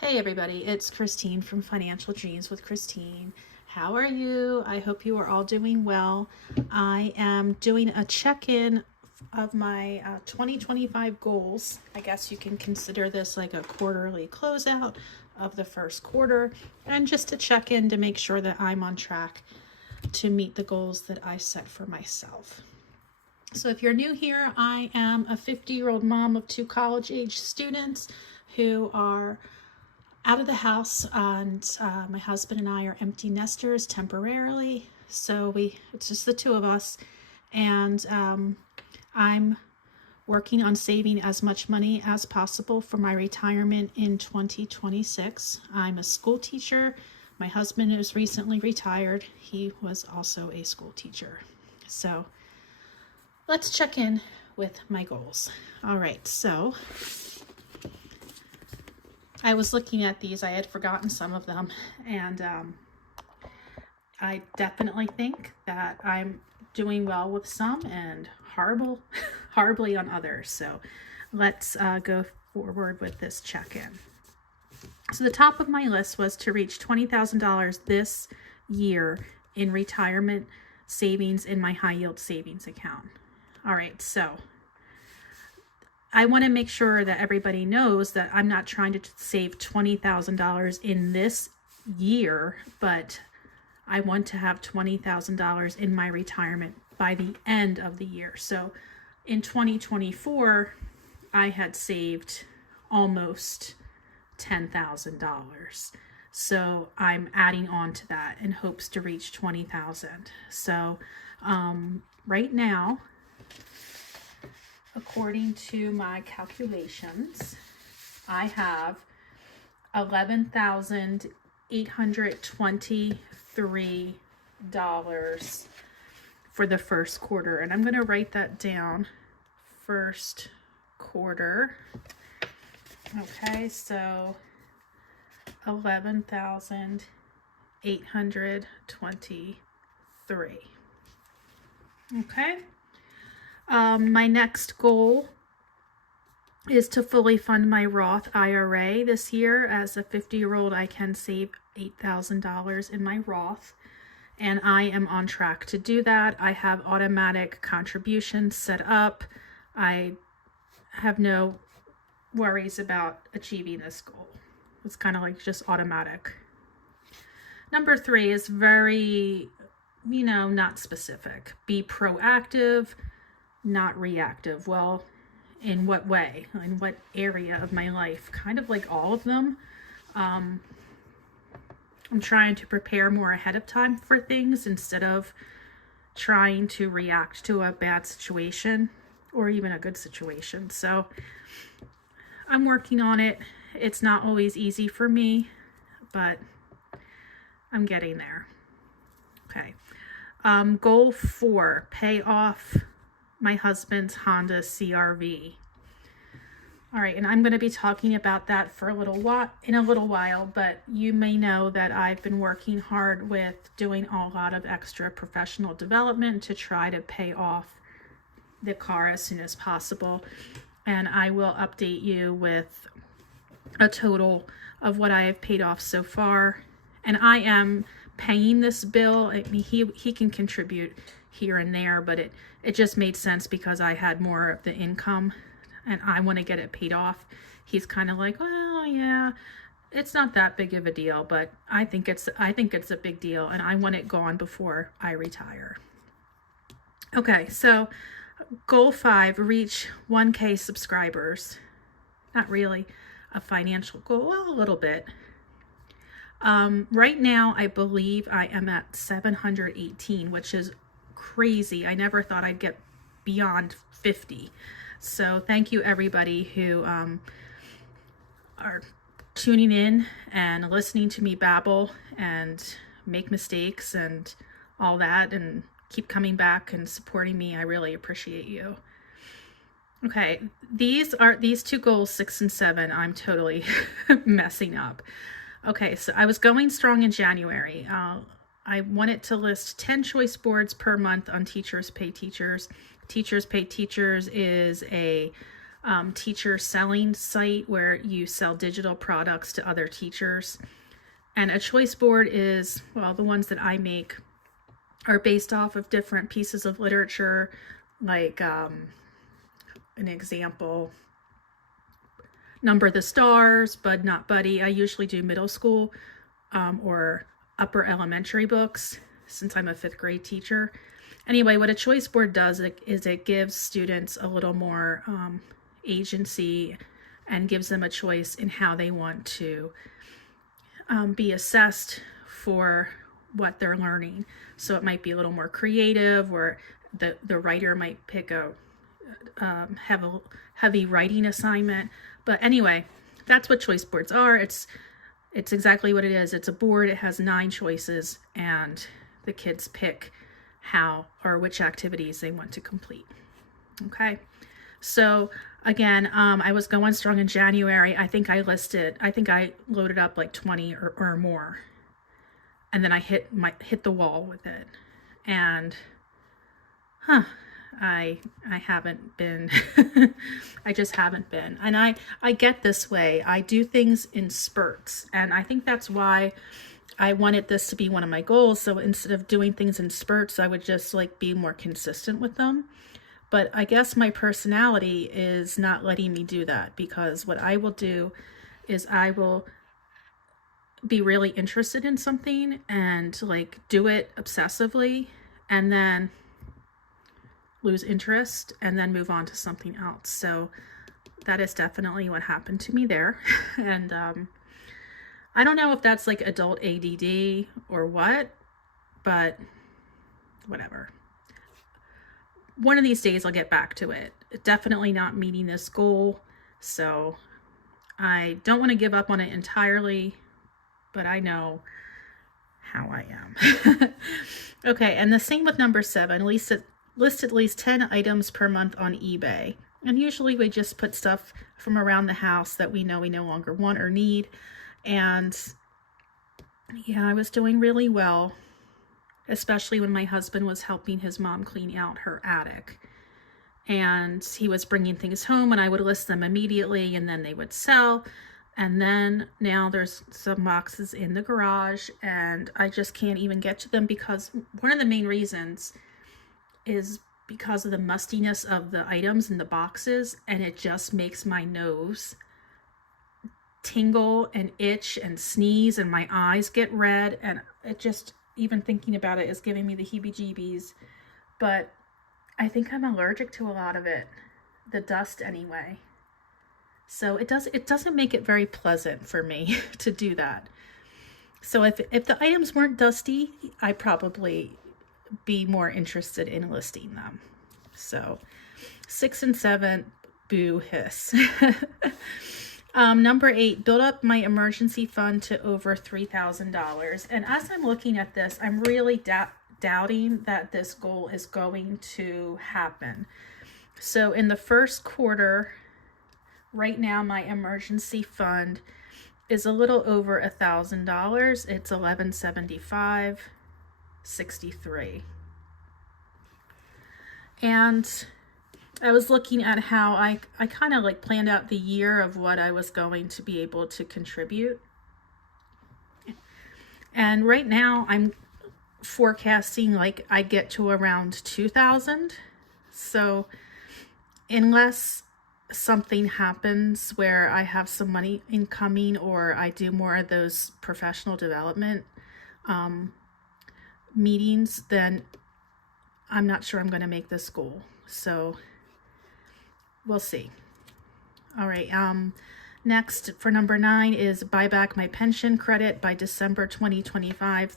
Hey everybody, it's Christine from Financial Dreams with Christine. How are you? I hope you are all doing well. I am doing a check-in of my 2025 goals. I guess you can consider this like a quarterly closeout of the first quarter, and just to check in to make sure that I'm on track to meet the goals that I set for myself. So if you're new here, I am a 50-year-old mom of two college-age students who are out of the house, and my husband and I are empty nesters temporarily. So it's just the two of us, and I'm working on saving as much money as possible for my retirement in 2026. I'm a school teacher. My husband is recently retired. He was also a school teacher. So let's check in with my goals. All right, so I was looking at these. I had forgotten some of them, and I definitely think that I'm doing well with some and horribly on others. So let's go forward with this check-in. So the top of my list was to reach $20,000 this year in retirement savings in my high yield savings account. All right, so I want to make sure that everybody knows that I'm not trying to save $20,000 in this year, but I want to have $20,000 in my retirement by the end of the year. So in 2024, I had saved almost $10,000. So I'm adding on to that in hopes to reach 20,000. So right now, according to my calculations, I have $11,823 for the first quarter. And I'm going to write that down. First quarter. Okay, so 11,823. Okay. My next goal is to fully fund my Roth IRA this year. As a 50-year-old, I can save $8,000 in my Roth, and I am on track to do that. I have automatic contributions set up. I have no worries about achieving this goal. It's kind of like just automatic. Number 3 is very, not specific. Be proactive, not reactive. Well, in what way? In what area of my life? Kind of like all of them. I'm trying to prepare more ahead of time for things instead of trying to react to a bad situation or even a good situation. So I'm working on it. It's not always easy for me, but I'm getting there. Okay. Goal 4, pay off my husband's Honda CR-V. All right, and I'm going to be talking about that for a little while, but you may know that I've been working hard with doing a lot of extra professional development to try to pay off the car as soon as possible. And I will update you with a total of what I have paid off so far. And I am paying this bill. I mean, he can contribute here and there, but it just made sense because I had more of the income and I want to get it paid off. He's kind of like, well, yeah, it's not that big of a deal, but I think it's a big deal, and I want it gone before I retire. Okay, so goal 5, reach 1K subscribers. Not really a financial goal, well, a little bit. Right now, I believe I am at 718, which is crazy. I never thought I'd get beyond 50. So thank you everybody who are tuning in and listening to me babble and make mistakes and all that, and keep coming back and supporting me. I really appreciate you. Okay, these 2 goals, 6 and 7, I'm totally messing up. Okay, so I was going strong in January. I wanted to list 10 choice boards per month on Teachers Pay Teachers. Teachers Pay Teachers is a teacher selling site where you sell digital products to other teachers. And a choice board is, well, the ones that I make are based off of different pieces of literature, like an example, Number the Stars, Bud Not Buddy. I usually do middle school or upper elementary books since I'm a 5th grade teacher. Anyway, what a choice board does is it gives students a little more agency and gives them a choice in how they want to be assessed for what they're learning. So it might be a little more creative, or the writer might pick a heavy writing assignment. But anyway, that's what choice boards are. It's exactly what it is. It's a board. It has 9 choices, and the kids pick how or which activities they want to complete. Okay, so again, I was going strong in January. I think I loaded up like 20 or more, and then I hit the wall with it, and I haven't been. I just haven't been. And I get this way. I do things in spurts, and I think that's why I wanted this to be one of my goals. So instead of doing things in spurts, I would just like be more consistent with them. But I guess my personality is not letting me do that, because what I will do is I will be really interested in something and like do it obsessively, and then lose interest and then move on to something else. So that is definitely what happened to me there. And I don't know if that's like adult ADD or what, but whatever. One of these days I'll get back to it. Definitely not meeting this goal, so I don't want to give up on it entirely, but I know how I am. Okay, and the same with number 7. List at least 10 items per month on eBay. And usually we just put stuff from around the house that we know we no longer want or need. And yeah, I was doing really well, especially when my husband was helping his mom clean out her attic. And he was bringing things home, and I would list them immediately, and then they would sell. And then now there's some boxes in the garage, and I just can't even get to them, because one of the main reasons is because of the mustiness of the items in the boxes, and it just makes my nose tingle and itch and sneeze, and my eyes get red, and it just, even thinking about it is giving me the heebie-jeebies. But I think I'm allergic to a lot of it, the dust anyway. So it doesn't make it very pleasant for me to do that. So if the items weren't dusty, I'd probably be more interested in listing them. So 6 and 7, boo hiss. Number 8, build up my emergency fund to over $3,000. And as I'm looking at this, I'm really doubting that this goal is going to happen. So in the first quarter, right now, my emergency fund is a little over $1,000. It's $1,175.63. And I was looking at how I kind of like planned out the year of what I was going to be able to contribute. And right now I'm forecasting like I get to around 2,000. So unless something happens where I have some money incoming, or I do more of those professional development meetings, then I'm not sure I'm going to make this goal. So we'll see. All right. Next, for number 9, is buy back my pension credit by December 2025.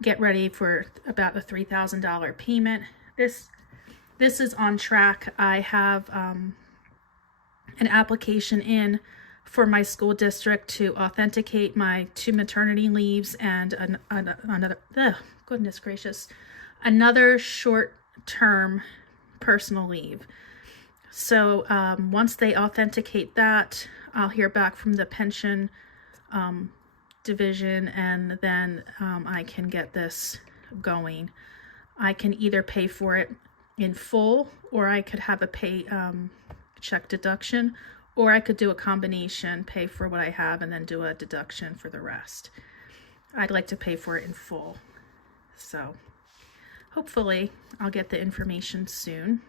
Get ready for about a $3,000 payment. This is on track. I have an application in for my school district to authenticate my 2 maternity leaves and another short-term personal leave. So once they authenticate that, I'll hear back from the pension division, and then I can get this going. I can either pay for it in full, or I could have a check deduction, or I could do a combination, pay for what I have and then do a deduction for the rest. I'd like to pay for it in full. So hopefully I'll get the information soon.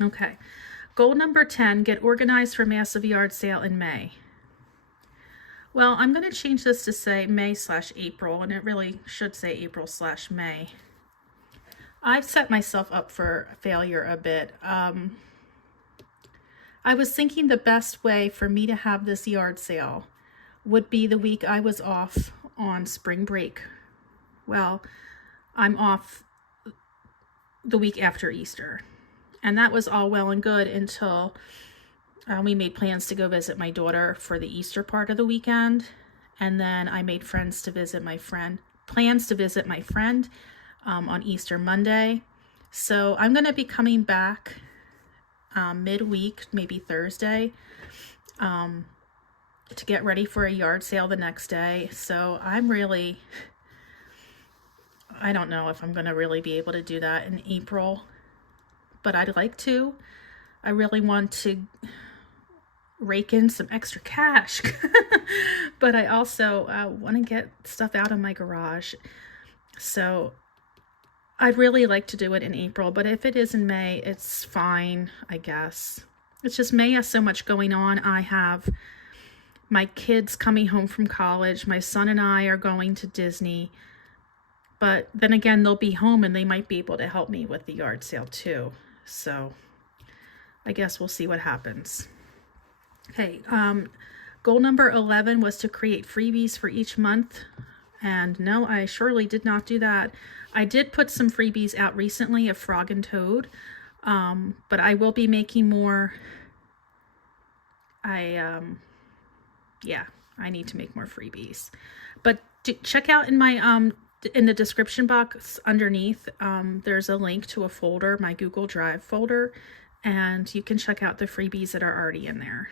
Okay, goal number 10, get organized for massive yard sale in May. Well, I'm going to change this to say May/April, and it really should say April/May. I've set myself up for failure a bit. I was thinking the best way for me to have this yard sale would be the week I was off on spring break. Well, I'm off the week after Easter. And that was all well and good until we made plans to go visit my daughter for the Easter part of the weekend. And then I made plans to visit my friend on Easter Monday. So I'm going to be coming back midweek, maybe Thursday, to get ready for a yard sale the next day. So I don't know if I'm going to really be able to do that in April, but I'd like to. I really want to rake in some extra cash, but I also want to get stuff out of my garage. So I'd really like to do it in April, but if it is in May, it's fine, I guess. It's just May has so much going on. I have my kids coming home from college. My son and I are going to Disney. But then again, they'll be home and they might be able to help me with the yard sale too. So I guess we'll see what happens. Okay, goal number 11 was to create freebies for each month. And no, I surely did not do that. I did put some freebies out recently of Frog and Toad, but I will be making more. I need to make more freebies. But check out in my in the description box underneath, there's a link to a folder, my Google Drive folder, and you can check out the freebies that are already in there.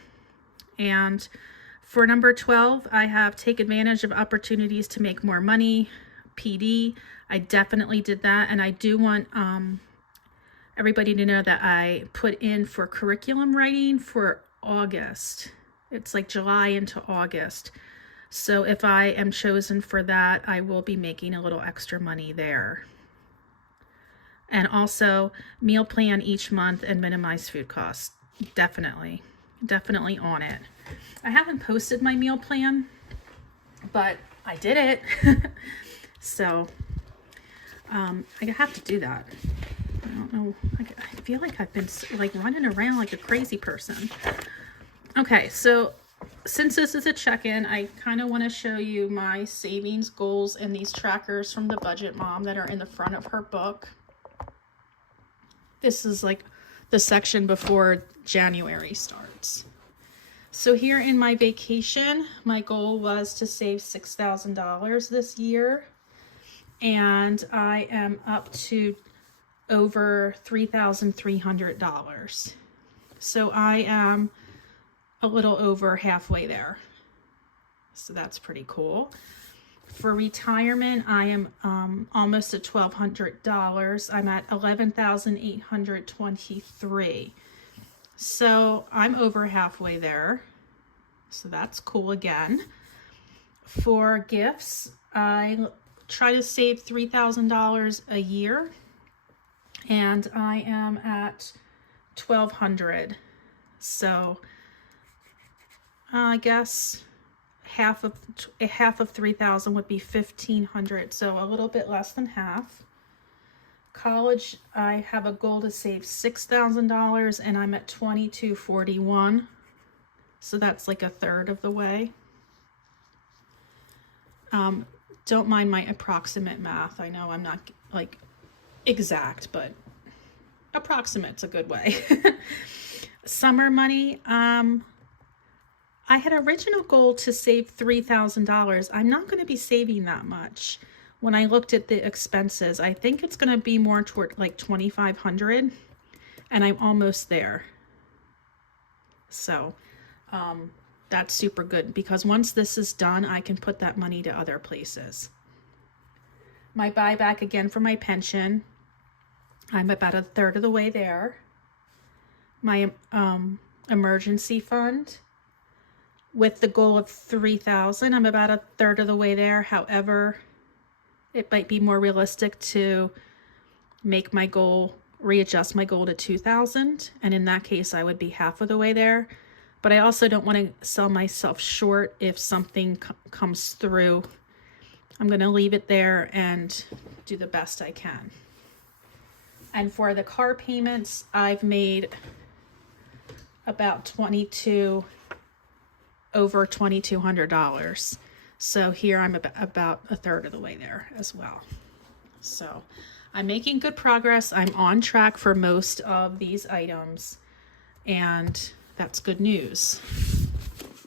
And for number 12, I have take advantage of opportunities to make more money, PD. I definitely did that, and I do want everybody to know that I put in for curriculum writing for August. It's like July into August. So if I am chosen for that, I will be making a little extra money there. And also meal plan each month and minimize food costs. Definitely on it. I haven't posted my meal plan, but I did it. So I have to do that. I don't know. I feel like I've been like running around like a crazy person. Okay, so since this is a check-in, I kind of want to show you my savings goals and these trackers from the Budget Mom that are in the front of her book. This is like the section before January starts. So here in my vacation, my goal was to save $6,000 this year. And I am up to over $3,300. So I am a little over halfway there. So that's pretty cool. For retirement, I am almost at $1,200. I'm at $11,823. So I'm over halfway there. So that's cool again. For gifts, I try to save $3,000 a year. And I am at $1,200. So I guess half of 3,000 would be $1,500, so a little bit less than half. College, I have a goal to save $6,000 and I'm at $2,241, so that's like a third of the way. Don't mind my approximate math. I know I'm not like exact, but approximate's a good way. Summer money, I had an original goal to save $3,000. I'm not going to be saving that much. When I looked at the expenses, I think it's going to be more toward like $2,500, and I'm almost there. So that's super good because once this is done, I can put that money to other places. My buyback again for my pension, I'm about a third of the way there. my emergency fund with the goal of 3,000. I'm about a third of the way there. However, it might be more realistic to make my goal, readjust my goal to 2,000. And in that case, I would be half of the way there. But I also don't want to sell myself short if something comes through. I'm going to leave it there and do the best I can. And for the car payments, I've made about over $2,200. So here I'm about a third of the way there as well. So I'm making good progress. I'm on track for most of these items, and that's good news.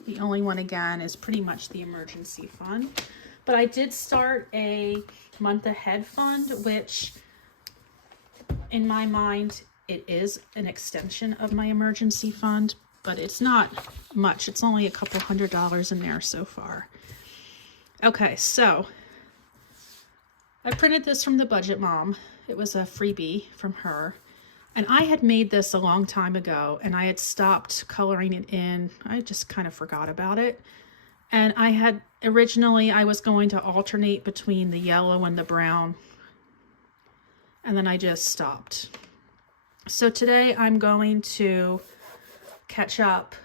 The only one again is pretty much the emergency fund. But I did start a month ahead fund, which in my mind, it is an extension of my emergency fund, but it's not much. It's only a couple $100 in there so far. Okay, so I printed this from the Budget Mom. It was a freebie from her. And I had made this a long time ago, and I had stopped coloring it in. I just kind of forgot about it. And I had originally, I was going to alternate between the yellow and the brown. And then I just stopped. So today I'm going to catch up.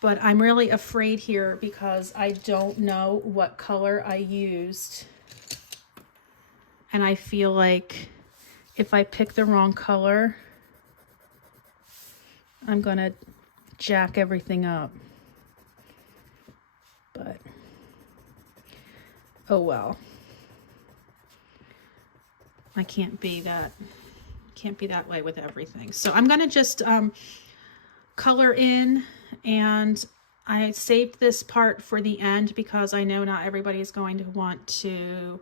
But I'm really afraid here because I don't know what color I used. And I feel like if I pick the wrong color, I'm gonna jack everything up. But, oh well. I can't be that way with everything. So I'm gonna just color in, and I saved this part for the end because I know not everybody is going to want to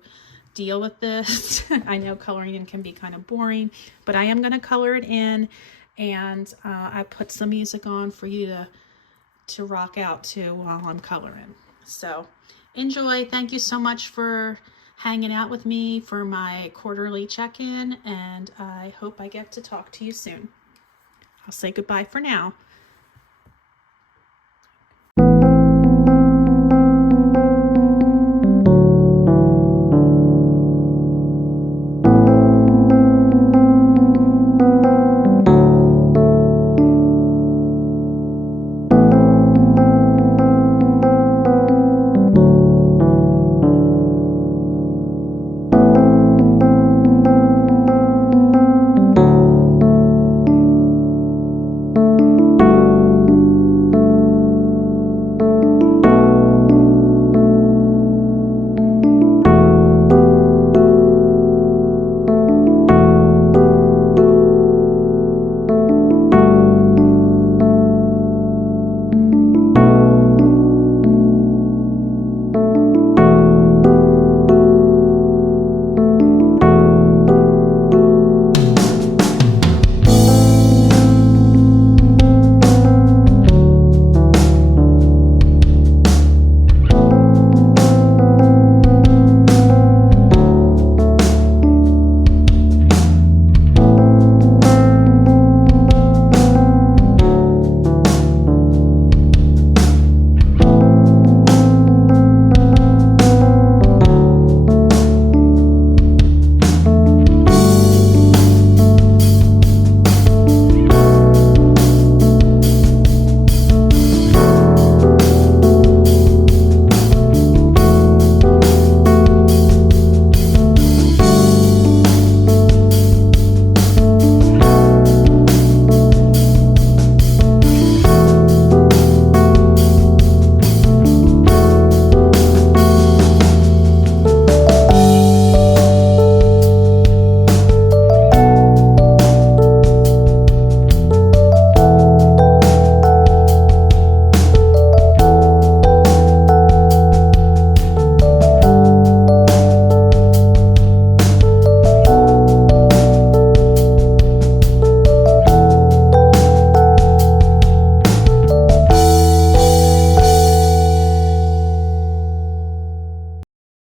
deal with this. I know coloring in can be kind of boring, but I am going to color it in, and I put some music on for you to rock out to while I'm coloring. So enjoy. Thank you so much for hanging out with me for my quarterly check-in, and I hope I get to talk to you soon. I'll say goodbye for now.